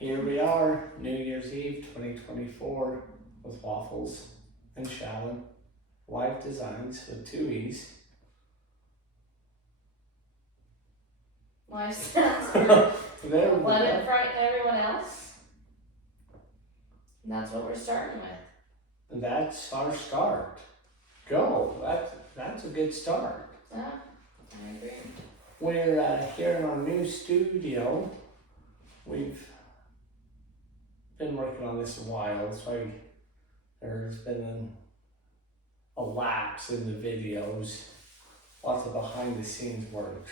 Here we are, New Year's Eve 2024 with waffles and Shallon. Lifee Designs with 2 E's. Life sounds good. Let it frighten everyone else. And that's what we're starting with. That's our start. Go. That's a good start. Yeah, I agree. We're here in our new studio. We've been working on this a while, so there's been a lapse in the videos. Lots of behind the scenes work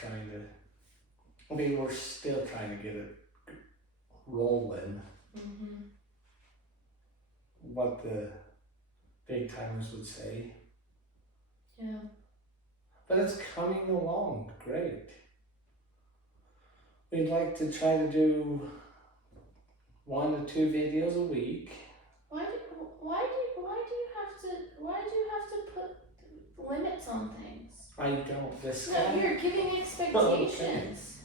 we're still trying to get it rolling. Mm-hmm. What the big timers would say. Yeah. But it's coming along great. We'd like to try to do 1 to 2 videos a week. Why do you have to put limits on things? I don't. No, you're giving expectations.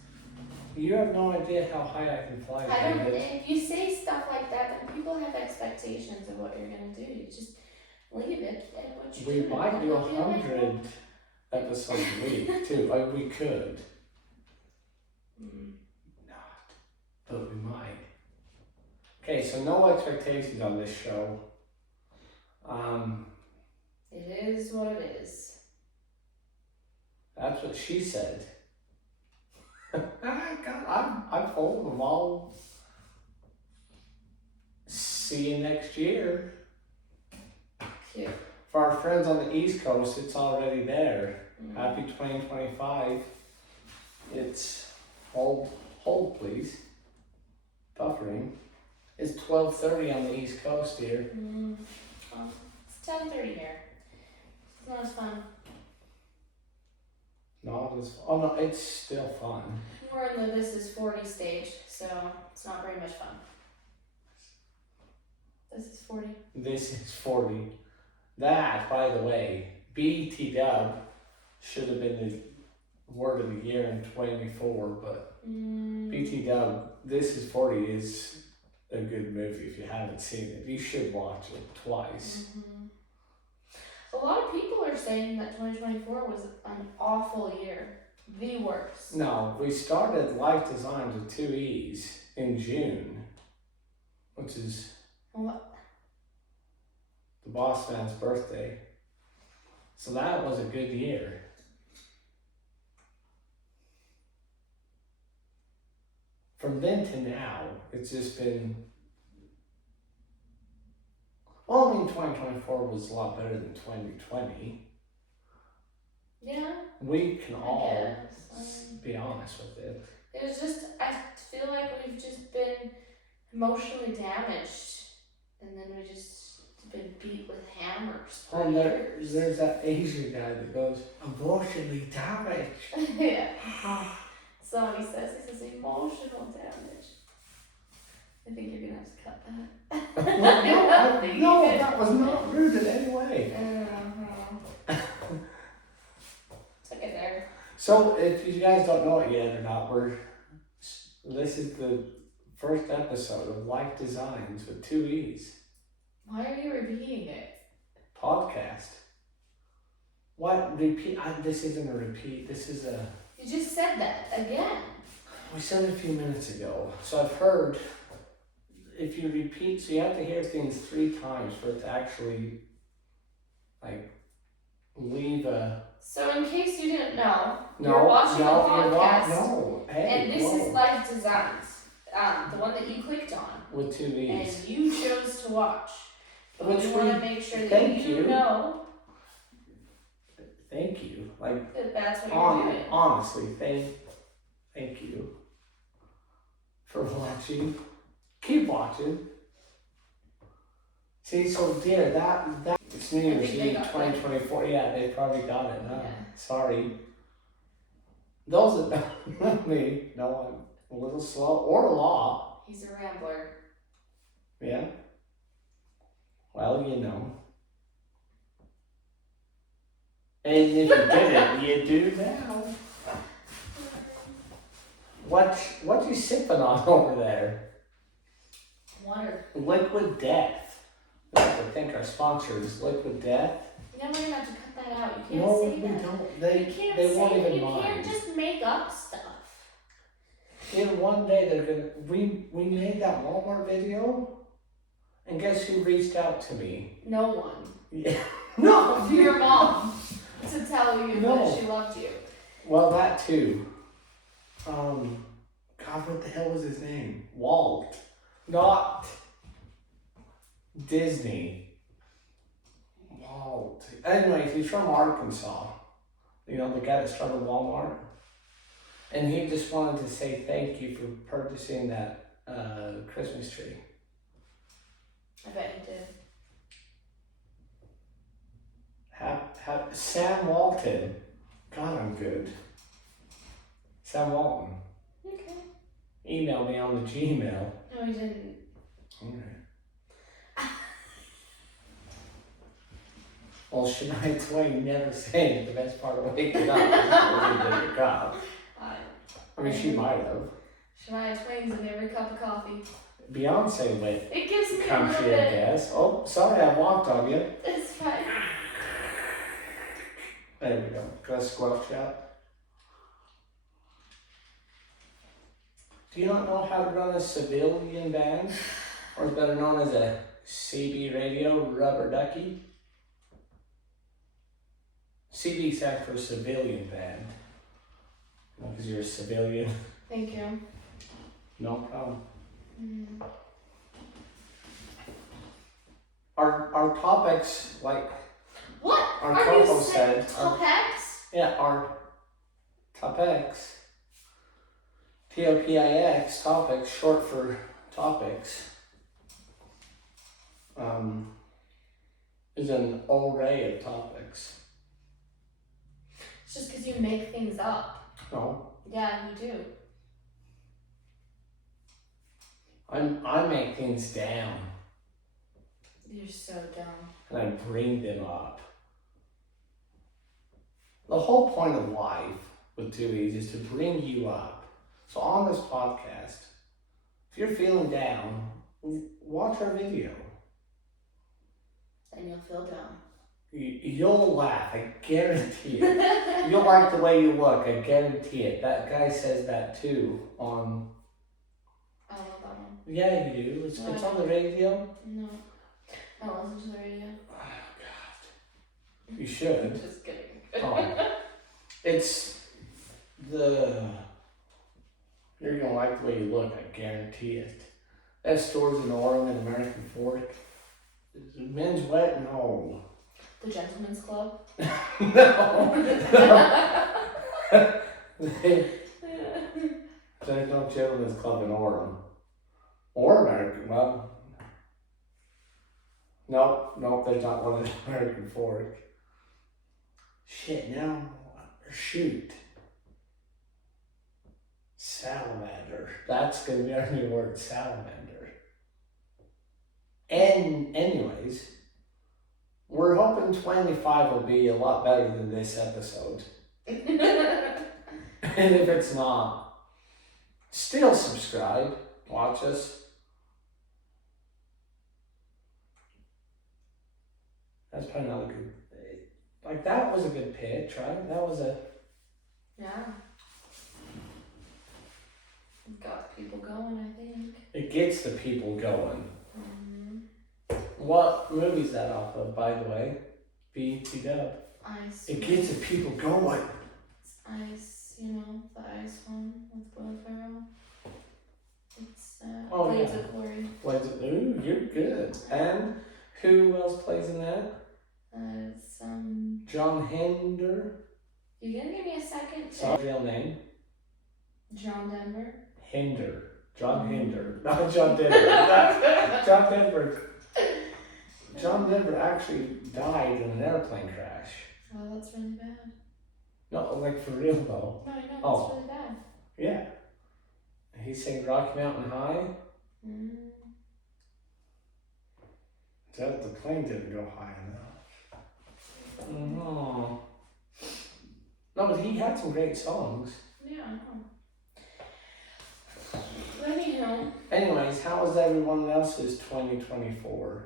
You have no idea how high I can fly. If you say stuff like that, then people have expectations of what you're gonna do. You just leave it at what you're doing. We might do 100 episodes a week too. Like we could. Not, but we might. Okay, so no expectations on this show. It is what it is. That's what she said. I've told them all. See you next year. Cute. For our friends on the East Coast, it's already there. Happy 2025. It's hold please. Buffering. It's 12:30 on the East Coast here. Well, it's 10:30 here. It's not as fun. No, it's still fun. We're in the This Is 40 stage, so it's not very much fun. This is 40. This is 40. That, by the way, BT Dub should have been the word of the year in 24, but BT Dub, This Is 40 is a good movie. If you haven't seen it, you should watch it twice. A lot of people are saying that 2024 was an awful year. The worst. No, we started Lifee Designs with 2 E's in June, which is the boss man's birthday. So that was a good year. From then to now, it's just been... Well, I mean, 2024 was a lot better than 2020. Yeah. We can all be honest with it. It was just, I feel like we've just been emotionally damaged. And then we just been beat with hammers. Oh, there's that Asian guy that goes, emotionally damaged. Yeah. So he says emotional damage. I think you're gonna have to cut that. No, that was not rude in any way. Took it there. So, if you guys don't know it yet or not, this is the first episode of Lifee Designs with 2 E's. Why are you repeating it? Podcast. What? Repeat? This isn't a repeat. This is a... You just said that again. We said it a few minutes ago. So I've heard... If you repeat, so you have to hear things 3 times for it to actually, leave a... So in case you didn't know, you're watching a podcast, and this is Lifee Designs, the one that you clicked on. With 2 E's. And you chose to watch. But Which we want to make sure that you know. Thank you. That that's what you're doing. Honestly, thank you for watching. Keep watching. See, so dear, that it's New Year's Eve 2024. Yeah, they probably got it. Huh? Yeah. Sorry. Those that don't know me know I'm a little slow or a lot. He's a rambler. Yeah. Well, you know. And if you didn't, you do now. What you sipping on over there? What are Liquid Death. I think our sponsor is Liquid Death. No, we're gonna have to cut that out. You can't No, say we that. don't. They won't even you mind. can't just make up stuff. In one day they're gonna. We made that Walmart video, and guess who reached out to me? No one. Yeah. No, your mom to tell you No. that she loved you. Well, that too. God, what the hell was his name? Walt, not Disney. Walt. Anyways, he's from Arkansas. You know, the guy that started Walmart. And he just wanted to say thank you for purchasing that Christmas tree. I bet you did. Sam Walton. God, I'm good. Sam Walton. Okay. Email me on the Gmail. No, he didn't. Alright. Well, Shania Twain never sang the best part of Waking Up. I mean, she might have. Shania Twain's in every cup of coffee. Beyonce went It gives me a country, little I bit. guess. Oh, sorry, I walked on you. It's fine. There we go. Got a squelch out. Do you not know how to run a civilian band? Or it's better known as a CB radio rubber ducky? CB stands for civilian band. Because you're a civilian. Thank you. No problem. Mm. Our topics, like What our are you co-host saying? said, Topex? yeah, our topics, TOPIX, topics, short for topics, is an array of topics. It's just because you make things up. No, Yeah, you do. I make things down You're so dumb. and I bring them up. The whole point of life with Dewey's is to bring you up. So on this podcast, if you're feeling down, watch our video. And you'll feel dumb. You'll laugh, I guarantee it. You'll like the way you look, I guarantee it. That guy says that too on... I don't know that one. Yeah, you do. It's on the radio. No. I don't listen to the radio. Oh, God. You should. Just kidding. Oh. It's the... You're going to like the way you look, I guarantee it. They have stores in Orem and American Fork. Is it men's wet? No. The Gentleman's Club? No. There's no gentleman's club in Orem. Or American, well. Nope, there's not one in American Fork. Shit, now, shoot. Salamander. That's gonna be our new word, salamander. And anyways, we're hoping 25 will be a lot better than this episode. And if it's not, still subscribe, watch us. That's probably not a good, like that was a good pitch, right? That was a... Yeah. Got people going, I think. It gets the people going. Mm-hmm. What movie's that off of, by the way? BT-dub. Ice. It gets the people going. It's Ice, you know, the Ice one with Will Ferrell. It's Blades of Glory. Blades of... Ooh, you're good. And who else plays in that? It's John Hinder. You gonna give me a second? Sorry, real name. John Denver. Hinder. John Hinder. Not John Denver. John Denver. John Denver actually died in an airplane crash. Oh, that's really bad. No, like for real though. No, I know, that's Oh. really bad. Yeah. He sang Rocky Mountain High. Mm. That the plane didn't go high enough. No. No, but he had some great songs. Yeah, I know. Anyhow. Anyways, how was everyone else's 2024?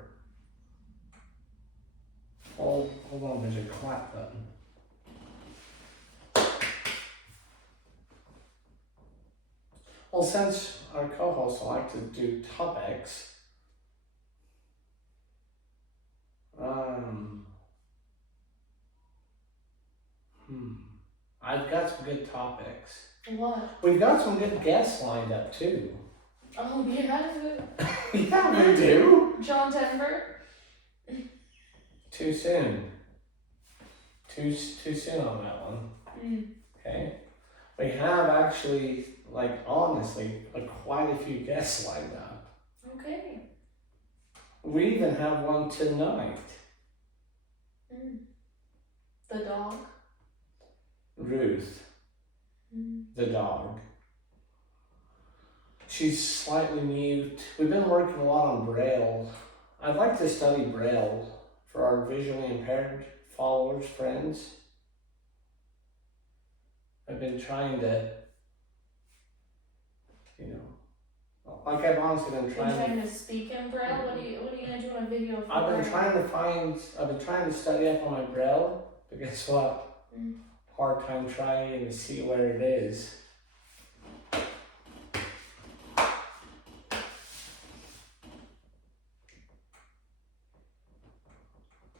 Oh, hold on, there's a clap button. Well, since our co-hosts like to do topics, I've got some good topics. What? We've got some good guests lined up too. Oh, yeah. Yeah, we do. John Denver. Too soon. Too soon on that one. Okay. We have actually, like, honestly, quite a few guests lined up. Okay. We even have one tonight. The dog. Ruth. The dog. She's slightly mute. We've been working a lot on Braille. I'd like to study Braille for our visually impaired followers, friends. I've been trying to, like I've honestly been trying to speak in Braille? What are you gonna do in a video for I've been trying to study up on my Braille, but guess what? Hard time trying to see where it is.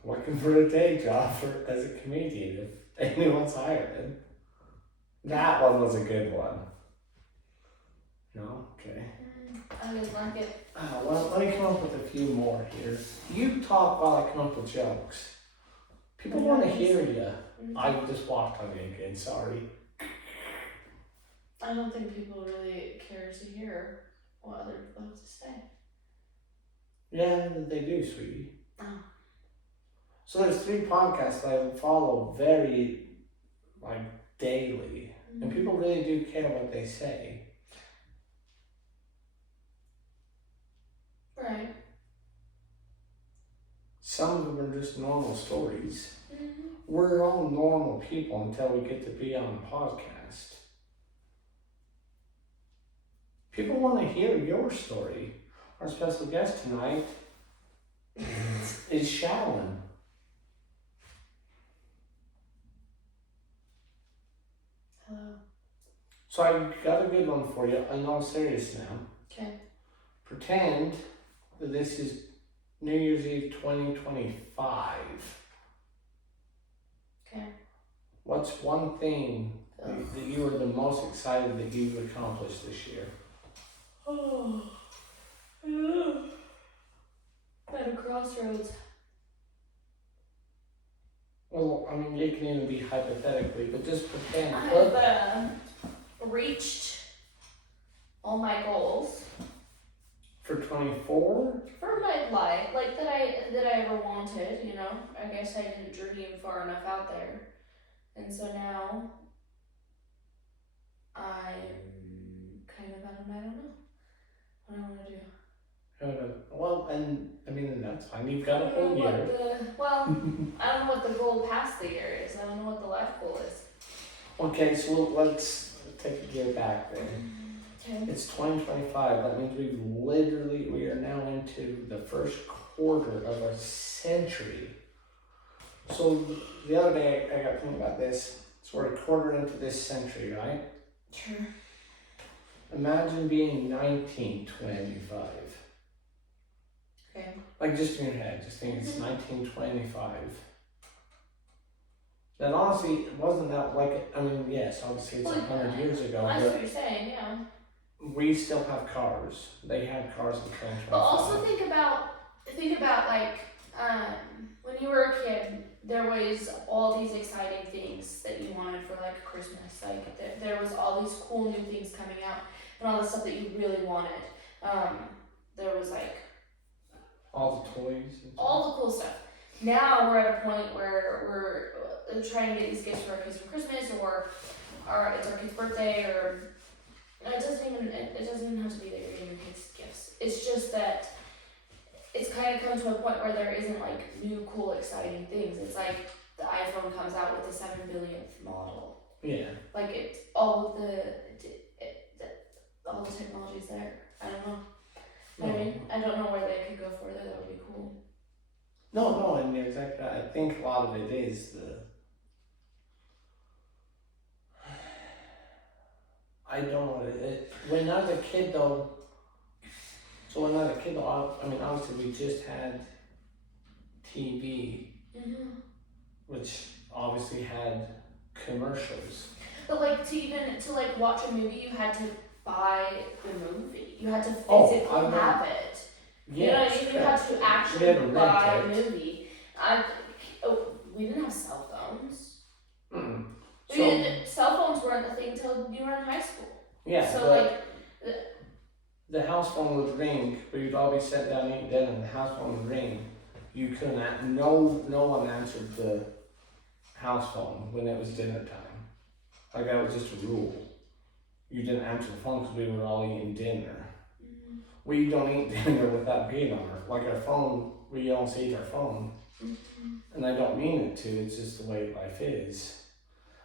Looking for a day job as a comedian if anyone's hiring. That one was a good one. No? Okay. I just like it. Well, let me come up with a few more here. You talk while I come up with jokes. People want to hear you. I just walked on you again, sorry. I don't think people really care to hear what other people have to say. Yeah, they do, sweetie. Oh. So there's 3 podcasts that I follow very, daily. And people really do care what they say. Right. Some of them are just normal stories. We're all normal people until we get to be on a podcast. People want to hear your story. Our special guest tonight is Shallon. Hello. So I got a good one for you. I'm all serious now. Okay. Pretend that this is New Year's Eve 2025. Okay. What's one thing that you were the most excited that you've accomplished this year? Oh. Yeah. At a crossroads. Well, I mean, it can even be hypothetically, but just pretend. I've reached all my goals. For 24? For my life, that I ever wanted, I guess I didn't dream far enough out there. And so now I'm kind of I don't know what I want to do. Well, and I mean, that's fine. You've got a whole year. I don't know what the goal past the year is. I don't know what the life goal is. Okay, so let's take a gear back then. Okay. It's 2025. That means we are now into the first quarter of a century. So the other day I got to think about this. So we're a quarter into this century, right? Sure. Imagine being 1925. Okay. Just in your head, just think it's 1925. That honestly wasn't that yes, obviously it's 100 years ago, That's but what you're saying, yeah. we still have cars. They had cars in 2025. But also think about when you were a kid, there was all these exciting things that you wanted for Christmas. There was all these cool new things coming out and all the stuff that you really wanted. There was all the toys. All the cool stuff. Now we're at a point where we're trying to get these gifts for our kids for Christmas, or it's our kid's birthday, or it doesn't even have to be that you're getting your kids gifts. It's just that it's kind of come to a point where there isn't new, cool, exciting things. It's the iPhone comes out with the 7 billionth model. Yeah. All the technology's there. I don't know. don't know where they could go further. That would be cool. No, and exactly. I think a lot of it is I don't know. When I was a kid, though. So when I was a kid, though, I mean, obviously we just had TV, which obviously had commercials. But like to like watch a movie, you had to buy the movie. You had to physically have it. Yeah, you know what I mean? You had to actually buy a it. movie. We didn't have cell phones. Cell phones weren't a thing until you were in high school. Yeah. So the house phone would ring, but you'd all be sat down eating dinner, and the house phone would ring. You couldn't. No one answered the house phone when it was dinner time. Like that was just a rule. You didn't answer the phone because we were all eating dinner. We don't eat dinner without being on our, like our phone. We don't eat our phone, and I don't mean it to. It's just the way life is.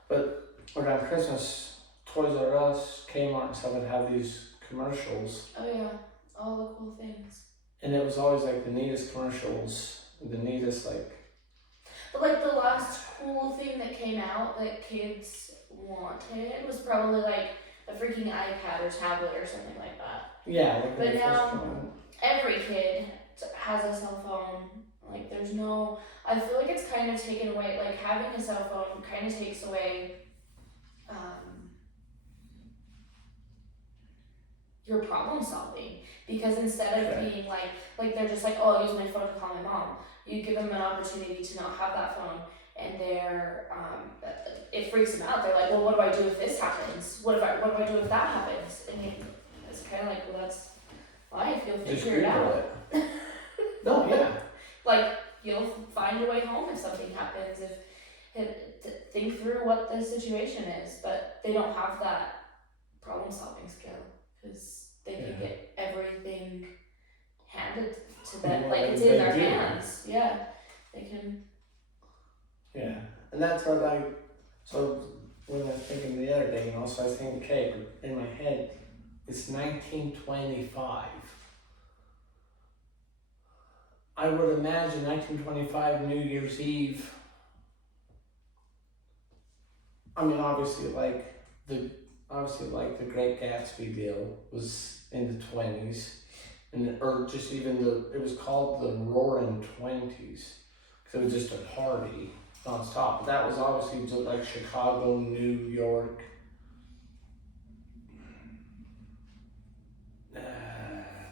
But around Christmas, Toys R Us, Kmart, and stuff would have these commercials. Oh yeah, all the cool things. And it was always like the neatest commercials, the neatest like. But like the last cool thing that came out that kids wanted was probably like a freaking iPad or tablet or something like that. Yeah, like but now every kid has a cell phone. Like there's no, I feel like it's kind of taken away, like having a cell phone kind of takes away your problem solving, because instead of being like they're just like, oh, I'll use my phone to call my mom, you give them an opportunity to not have that phone, and they're it freaks them out. They're like, well, what do I do if this happens? What do I do if that happens? And it's kind of like, well, that's life. You'll figure it out. No, yeah. Like you'll find a way home if something happens. Think through what the situation is, but they don't have that problem solving skill because they can get everything handed to them, like it's in their hands. Yeah, they can. Yeah, and that's what so when I was thinking the other day, so I was thinking, okay, but in my head, it's 1925. I would imagine 1925 New Year's Eve. I mean, obviously, the Great Gatsby deal was in the 20s, or just even it was called the Roaring 20s, because it was just a party nonstop. But that was obviously just like Chicago, New York.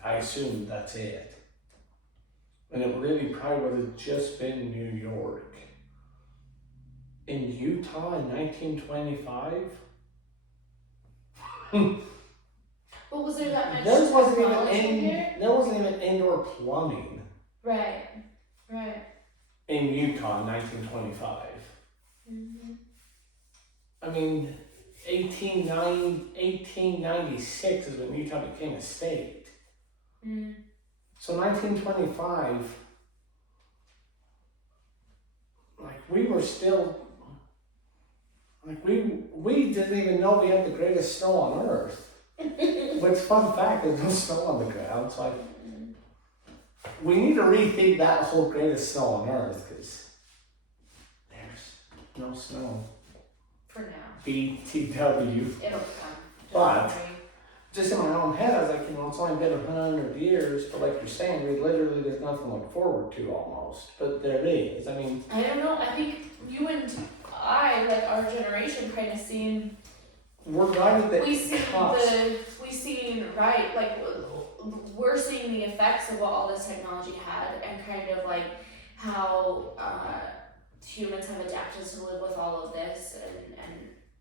I assume that's it. And it really probably would have just been New York. In Utah in 1925? But was there that much There wasn't even indoor plumbing. Right. In Utah in 1925. I mean, 1896 is when Utah became a state. So 1925, we were still, we didn't even know we had the greatest snow on Earth. Which, fun fact, there's no snow on the ground, so we need to rethink that whole greatest snow on Earth, because there's no snow. For now. BTW. It'll come. But just in my own head, I was like, it's only been 100 years, but like you're saying, there's nothing to look forward to almost. But there is. I mean, I don't know. I think you and I, like our generation, kind of seen. We're right at the we're seeing the effects of what all this technology had, and kind of like how humans have adapted to live with all of this and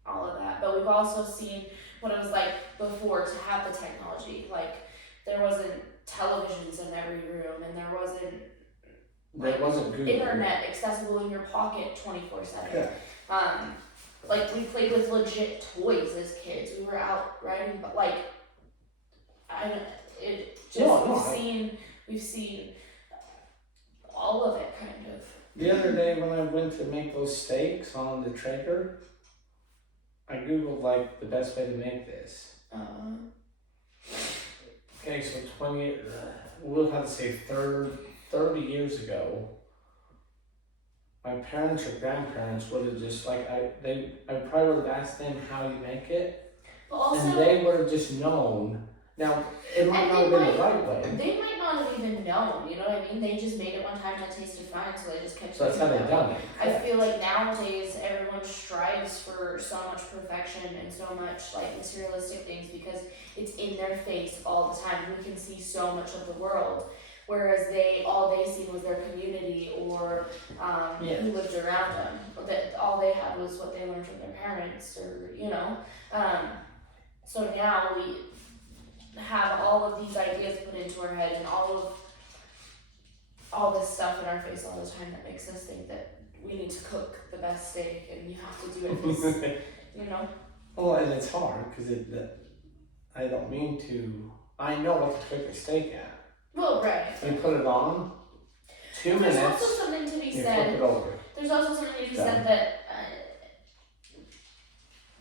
all of that. But we've also seen what it was like before to have the technology. Like there wasn't televisions in every room, and there wasn't Google. Internet accessible in your pocket 24/7. Yeah. Like we played with legit toys as kids. We were out riding, but we've seen all of it kind of. The other day when I went to make those steaks on the Traeger, I googled the best way to make this. Okay, so we'll have to say 30 years ago, my parents or grandparents would have just like I probably would have asked them how you make it, But also, and they would have just known. Now it might and not have been the right way. they might not have even known. You know what I mean? They just made it one time and it tasted fine, so they just kept. So that's how they've done it. I feel like nowadays everyone strives for so much perfection and so much like materialistic things because it's in their face all the time. We can see so much of the world, whereas all they seen was their community or who lived around them. That all they had was what they learned from their parents, or you know. So now we have all of these ideas put into our head and all this stuff in our face all the time that makes us think that we need to cook the best steak and you have to do it this, you know. Well, and it's hard because I don't mean to. I know what to cook a steak at. Well, right. You put it on. 2 minutes. There's also something to be you said. flip it over. There's also something to be said that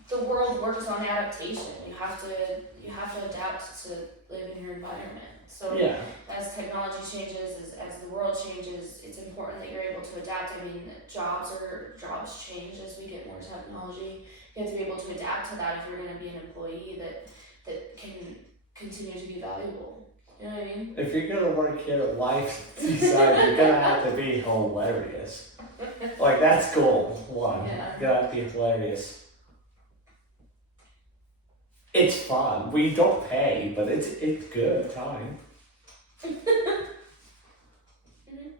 the world works on adaptation. You have to adapt to live in your environment. So Yeah. as technology changes, as the world changes, it's important that you're able to adapt. I mean, jobs change as we get more technology. You have to be able to adapt to that if you're going to be an employee that can continue to be valuable. You know what I mean? If you're gonna work here at Lifee Designs, you're gonna have to be hilarious. Like that's goal one. Yeah. You gotta be hilarious. It's fun. We don't pay, but it's good time.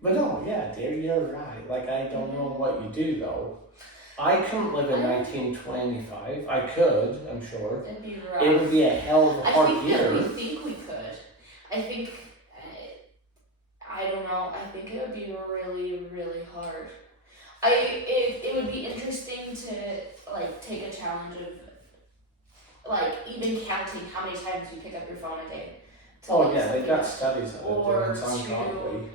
But no, yeah, dear, you're right. Like I don't know what you do though. I couldn't live in 1925. I could, I'm sure. It'd be rough. It would be a hell of a hard year. We think we could. I think, I don't know, I think it would be really, really hard. It would be interesting to, like, take a challenge of, like, even counting how many times you pick up your phone a day. Oh yeah, they got studies of it. Or It's ungodly.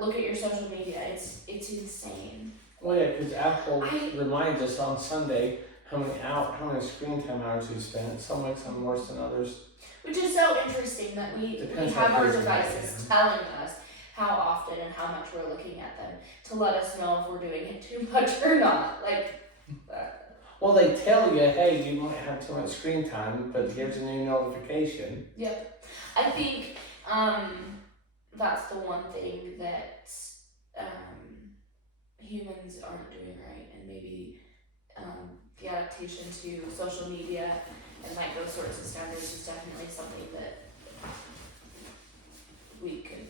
look at your social media, it's insane. Well, yeah, because Apple reminds us on Sunday how many screen time hours we spent. Some weeks some worse than others. Which is so interesting that we have our devices telling us how often and how much we're looking at them to let us know if we're doing it too much or not. Like that. Well, they tell you, hey, you might have too much screen time, but here's a new notification. Yep. I think that's the one thing that humans aren't doing right, and maybe the adaptation to social media and like those sorts of standards is definitely something that we could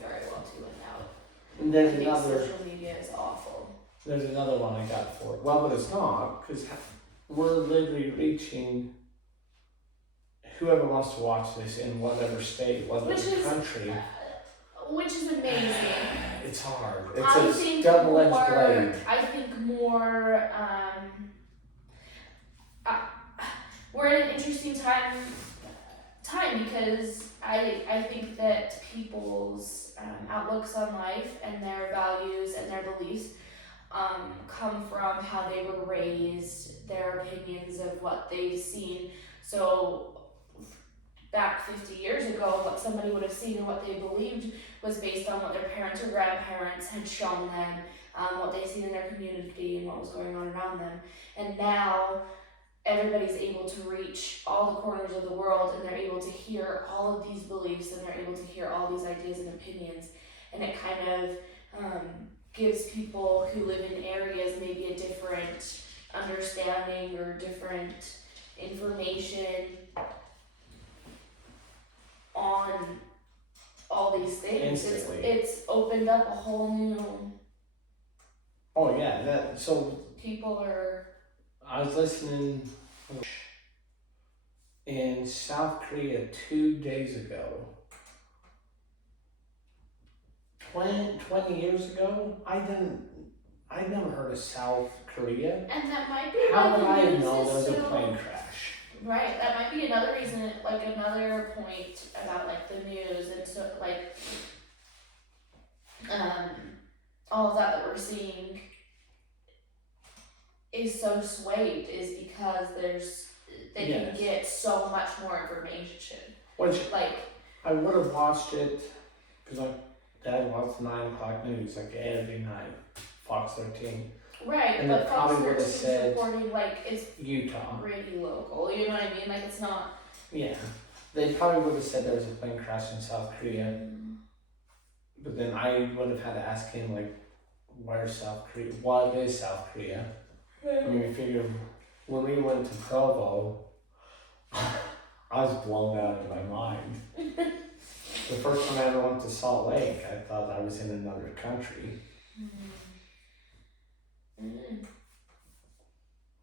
very well do without. And there's I think another. social media is awful. There's another one I got for it. Well, but it's not, because we're literally reaching whoever wants to watch this in whatever state, whatever country. Which is amazing. It's hard. It's a double-edged blade. I think more. We're in an interesting time because I think that people's outlooks on life and their values and their beliefs come from how they were raised, their opinions of what they've seen. So back 50 years ago, what somebody would have seen and what they believed was based on what their parents or grandparents had shown them, what they seen in their community and what was going on around them. And now everybody's able to reach all the corners of the world, and they're able to hear all of these beliefs, and they're able to hear all these ideas and opinions, and it kind of gives people who live in areas maybe a different understanding or different information on all these things. It's opened up a whole new. Oh yeah, so people are. I was listening in South Korea 2 days ago. 20 years ago, I'd never heard of South Korea. And that might be how would I have known there was a plane crash? Right, that might be another reason, like another point about like the news and so like all of that we're seeing is so swayed is because they can get so much more information. Which like I would have watched it Because like Dad watched 9 o'clock news like every night, Fox 13. Right, And but they Fox probably would 13 have is said reporting like it's Utah. pretty local. You know what I mean? Like it's not. Yeah. They probably would have said there was a plane crash in South Korea. But then I would have had to ask him like, where's South Korea? What is South Korea? I mean, we figured when we went to Provo, I was blown out of my mind. The first time I ever went to Salt Lake, I thought I was in another country.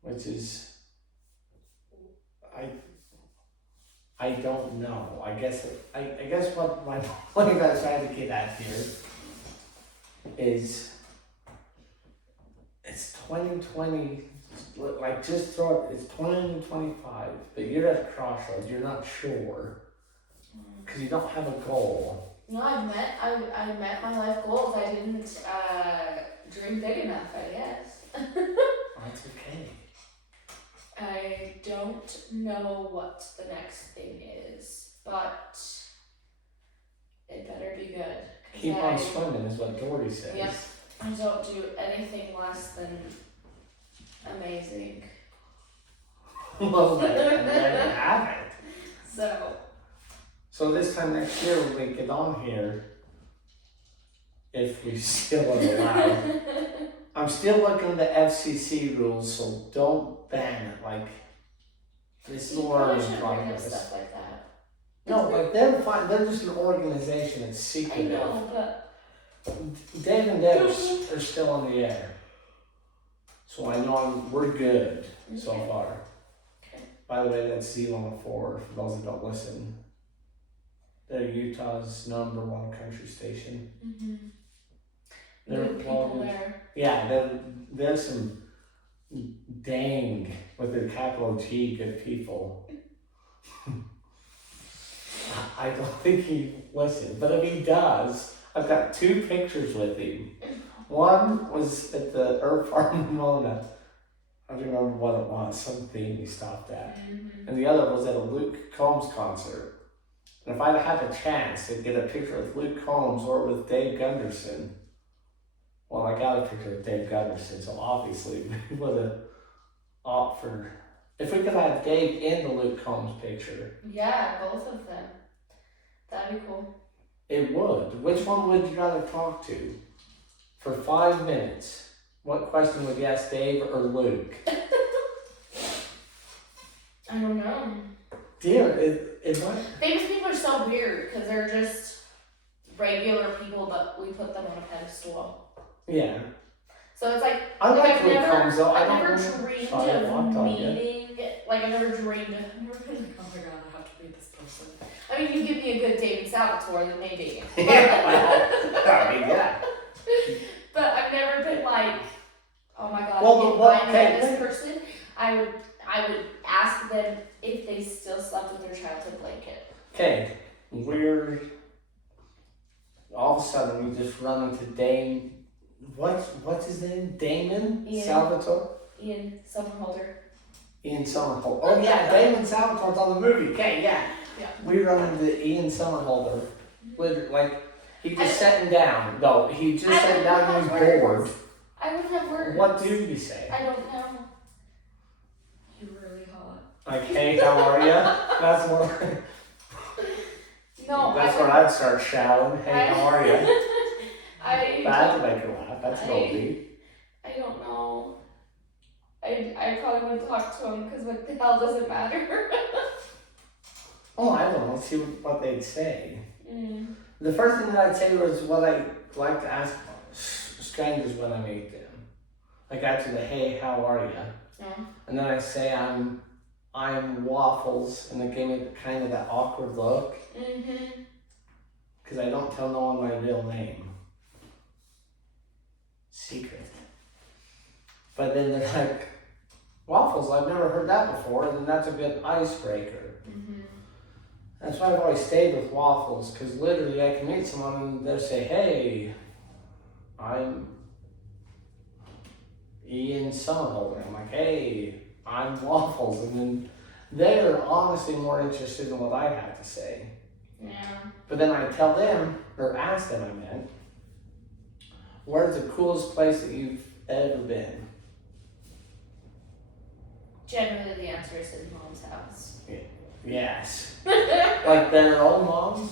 Which is, I don't know. I guess what my point I was trying to get at here is it's 2020. Like just throw it. It's 2025, but you're at a crossroads. You're not sure because you don't have a goal. No, I met my life goals. I didn't dream big enough, I guess. That's okay. I don't know what the next thing is, but it better be good. Keep on swimming is what Dory says. Yep. I don't do anything less than amazing. Well, there you have it. So this time next year when we get on here, if we still are allowed, I'm still looking at the FCC rules, so don't ban it. Like, this is where I'm progress. Stuff like that. No, like they're fine. They're just an organization. It's I secretive. know, but Dave and Deb are still on the air, so I know we're good so far. Okay. By the way, that's Z104 for those that don't listen. They're Utah's #1 country station. They're good people there. Yeah, there's some dang with the capital G good people. I don't think he listens, but if he does, I've got 2 pictures with him. One was at the Herb Farm in Mona. I don't remember what it was, some theme he stopped at. And the other was at a Luke Combs concert. And if I'd had a chance to get a picture with Luke Combs or with Dave Gunderson, well, I got a picture with Dave Gunderson, so obviously we would have opted for. If we could have Dave in the Luke Combs picture. Yeah, both of them. That'd be cool. It would. Which one would you rather talk to? For 5 minutes, what question would you ask, Dave or Luke? I don't know. Dear, it might. Famous people are so weird because they're just regular people, but we put them on a pedestal. Yeah. So it's like I like I've Luke never, Combs though. I've I never don't dreamed Sorry, I walked of on you. meeting. Like I've never dreamed of. I've never been like, oh my god, I have to meet this person. I mean, you give me a good David Salvatore, then maybe. Yeah. But I've never been like, oh my god, Well, if I met this person, I would ask them if they still slept with their childhood blanket. Okay, we're all of a sudden we just run into Dame. What's his name? Damon Ian. Salvatore. Ian Summerholder. Ian Summerholder. Oh yeah, Damon Salvatore's on the movie. Okay, yeah. Yeah. We run into Ian Summerholder. Literally, like he just sitting down. No, he just sat down and he's bored. I wouldn't have words. What do you say? I don't know. You're really hot. Like, hey, how are ya? That's more. No, That's where I'd start shouting. Hey, how are ya? That'd make her laugh. That's goldie. I don't know. I probably wouldn't talk to him because what the hell does it matter? Oh, I don't know. See what they'd say. The first thing that I'd say was what I like to ask strangers when I meet them. Like after the hey, how are ya? And then I say I'm Waffles, and they give me kind of that awkward look. Because I don't tell no one my real name. Secret. But then they're like, Waffles, I've never heard that before, and then that's a good icebreaker. That's why I've always stayed with Waffles, because literally I can meet someone and they'll say, hey, I'm Ian Summerholder. I'm like, hey, I'm Waffles. And then they're honestly more interested in what I have to say. Yeah. But then I tell them, or ask them, I meant, where's the coolest place that you've ever been? Generally, the answer is his mom's house. Yes. Like their own moms?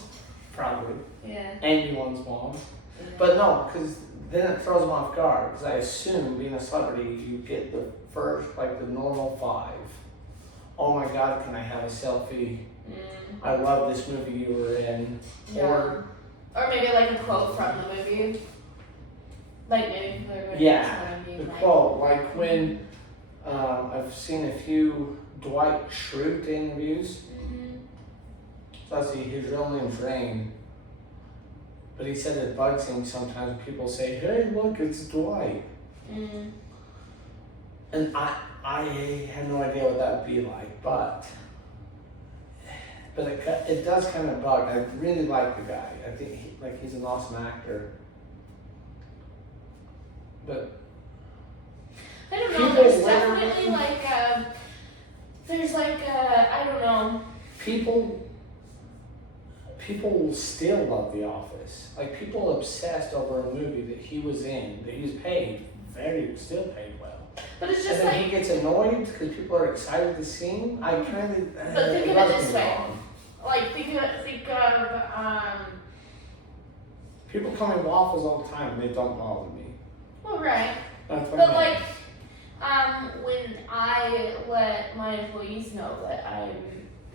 Probably. Yeah. Anyone's mom. Yeah. But no, because then it throws them off guard. Because I assume being a celebrity, you get the first, like the normal 5. Oh my God, can I have a selfie? I love this movie you were in. Yeah. Or maybe like a quote from the movie. Like maybe people are going to the quote. Like when I've seen a few Dwight Schrute interviews. So I see his real name's Rain. But he said it bugs him sometimes when people say, hey, look, it's Dwight. And I had no idea what that would be like, but it does kind of bug. I really like the guy. I think he's an awesome actor. But I don't know. There's definitely I don't know. People still love The Office. Like people obsessed over a movie that he was in, that he was paid still paid well. But it's just and then he gets annoyed because people are excited to see him. I kind of. But think of it this way. Like think of people call me waffles all the time. They don't bother me. Well, right. That's what but I mean. when I let my employees know that I'm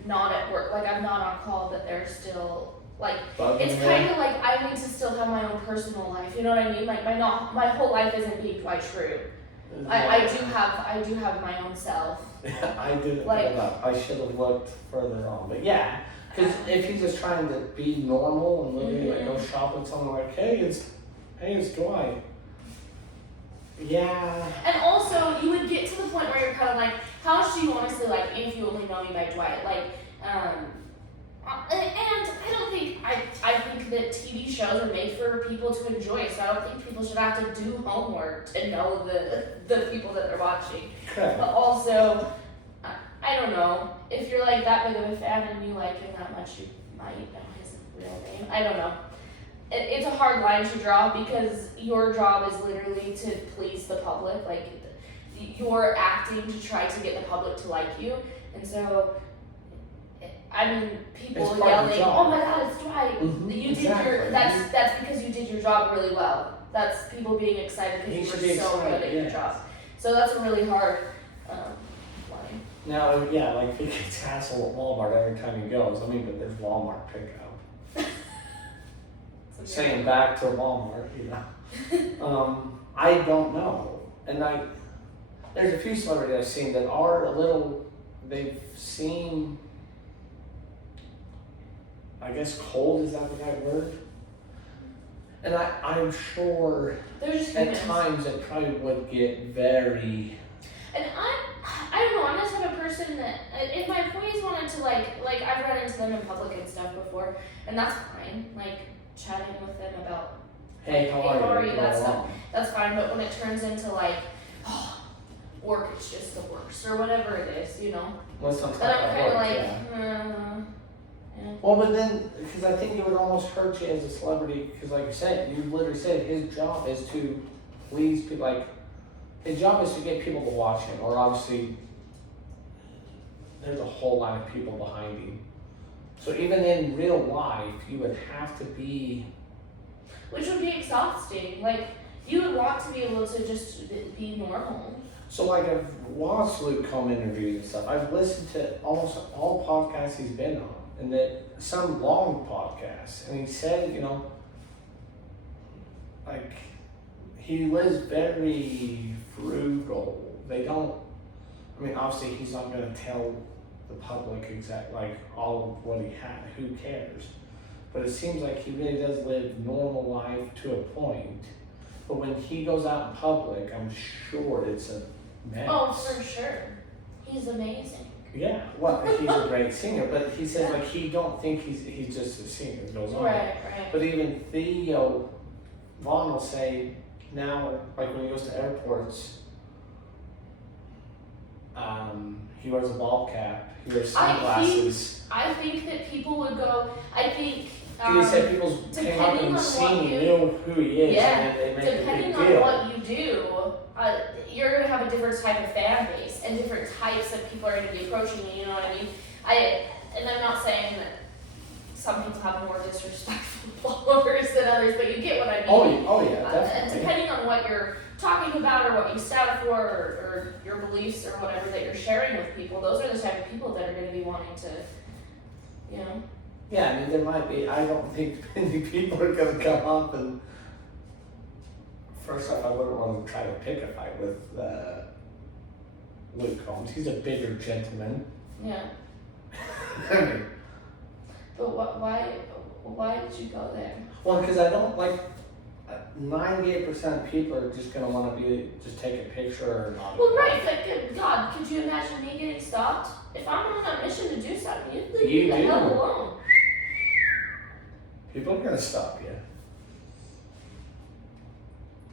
not at work, like I'm not on call, that they're still like it's kind of like I need to still have my own personal life. You know what I mean? Like my whole life isn't being Dwight Schrute. I do have my own self. I didn't know that. I should have looked further on. But yeah, because if he's just trying to be normal and literally like go shop with someone like, hey, it's Dwight. Yeah. And also, you would get to the point where you're kind of like, how much do you honestly like if you only know me by Dwight? Like, and I don't think, I think that TV shows are made for people to enjoy, so I don't think people should have to do homework to know the people that they're watching. Correct. But also, I don't know, if you're like that big of a fan and you like him that much, you might know his real name. I don't know. It's a hard line to draw because your job is literally to please the public. Like, you're acting to try to get the public to like you. And so, I mean, people yelling, oh my God, it's Dwight. Mm-hmm. You did that's because you did your job really well. That's people being excited because you were so good at your job. So that's a really hard line. Now, yeah, like he gets hassled at Walmart every time he goes. I mean, but there's Walmart pickup. Saying back to Walmart, you know. I don't know. And there's a few celebrities I've seen that are a little, they seem, I guess cold, is that the right word? And I'm sure at times it probably would get very... And I don't know, I'm the type of person that, if my employees wanted to like I've run into them in public and stuff before, and that's fine, like, chatting with them about hey, how are you? That's fine. But when it turns into like, work is just the worst or whatever it is, you know, then I'm kind of like, yeah. Well, but then because I think it would almost hurt you as a celebrity because, like you said, you literally said his job is to please people. Like his job is to get people to watch him, or obviously there's a whole lot of people behind him. So even in real life, you would have to be... Which would be exhausting. Like, you would want to be able to just be normal. So like I've watched Luke Combs interviews and stuff. I've listened to almost all podcasts he's been on. And that some long podcasts. And he said, you know, like, he lives very frugal. They don't... I mean, obviously he's not going to tell the public like all of what he had. Who cares? But it seems like he really does live normal life to a point. But when he goes out in public, I'm sure it's a mess. Oh, for sure. He's amazing. Yeah, well, he's a great singer, but he says like he don't think he's just a singer. It goes on. Right. But even Theo Vaughn will say now, like when he goes to airports, He wears a ball cap. He wears sunglasses. I think that people would go. I think. He said people came up and seen he knew who he is, and they make a big depending deal. on what you do, you're gonna have a different type of fan base and different types of people are gonna be approaching you. You know what I mean? And I'm not saying that some people have more disrespectful followers than others, but you get what I mean. Oh yeah, definitely. And depending on what you're talking about or what you stand for or your beliefs or whatever that you're sharing with people, those are the type of people that are going to be wanting to, you know. Yeah, I mean there might be. I don't think many people are going to come up and. First off, I wouldn't want to try to pick a fight with Luke Combs. He's a bigger gentleman. Yeah. I mean, but why did you go there? well, because I don't like. 98% of people are just gonna want to just take a picture or not. Well, right, but good God, could you imagine me getting stopped? If I'm on a mission to do something, you leave me the hell alone. People are gonna stop you.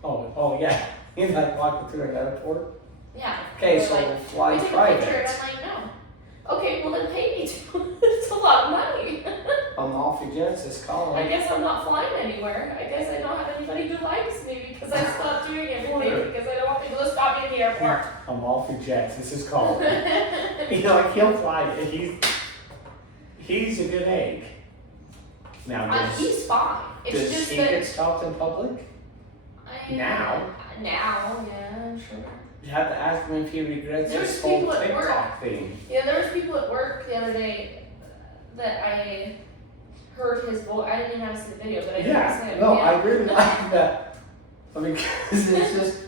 Oh yeah. You like walking through an airport? Yeah. Okay, Or so like, fly we take a private. picture and I'm like, no. Okay, well then pay me to. It's a lot of money. Amalfi Jets is calling. I guess I'm not flying anywhere. I guess I don't have anybody who likes me because I stopped doing everything because I don't want people to stop me in the airport. Amalfi Jets, this is called. You know, like he'll fly. He's a good egg. Now, He's fine. It's does just he that. get stopped in public? Now? Now, yeah, I'm sure. You have to ask him if he regrets There's his whole people at TikTok thing. Yeah, there was people at work the other day that I heard his voice. I didn't even have to see the video, but I did see it. No, I really like that. I mean, because it's just.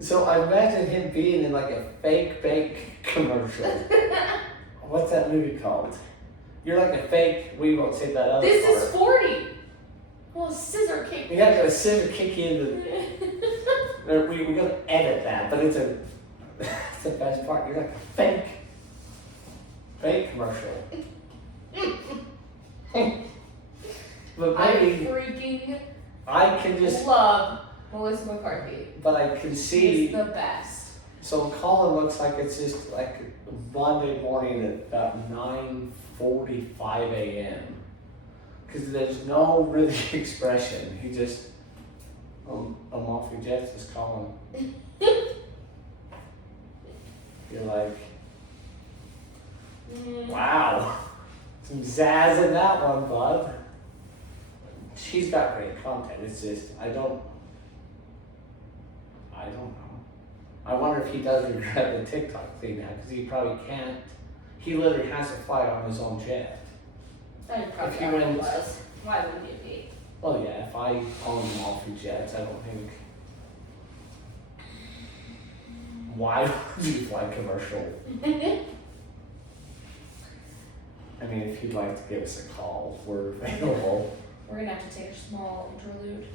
So I imagine him being in like a fake bake commercial. What's that movie called? You're like a fake. We won't say that other This part. is 40. Well, scissor kick. We gotta go scissor kick you in the. We're gonna edit that, but it's the best part. You're like a fake commercial. But maybe I freaking I can just. love Melissa McCarthy. But I can see. She's the best. So Colin looks like it's just like Monday morning at about 9:45 a.m. Because there's no really expression. He just, Amalfi Jets is calling. You're like, wow, some zazz in that one, bud. She's got great content. It's just, I don't know. I wonder if he does regret the TikTok thing now, because he probably can't. He literally has to fly on his own jet. I probably If he already wins- was. Why wouldn't it be? Well, yeah, if I own Amalfi Jets, I don't think. Why would you fly commercial? I mean, if you'd like to give us a call, we're available. We're gonna have to take a small interlude.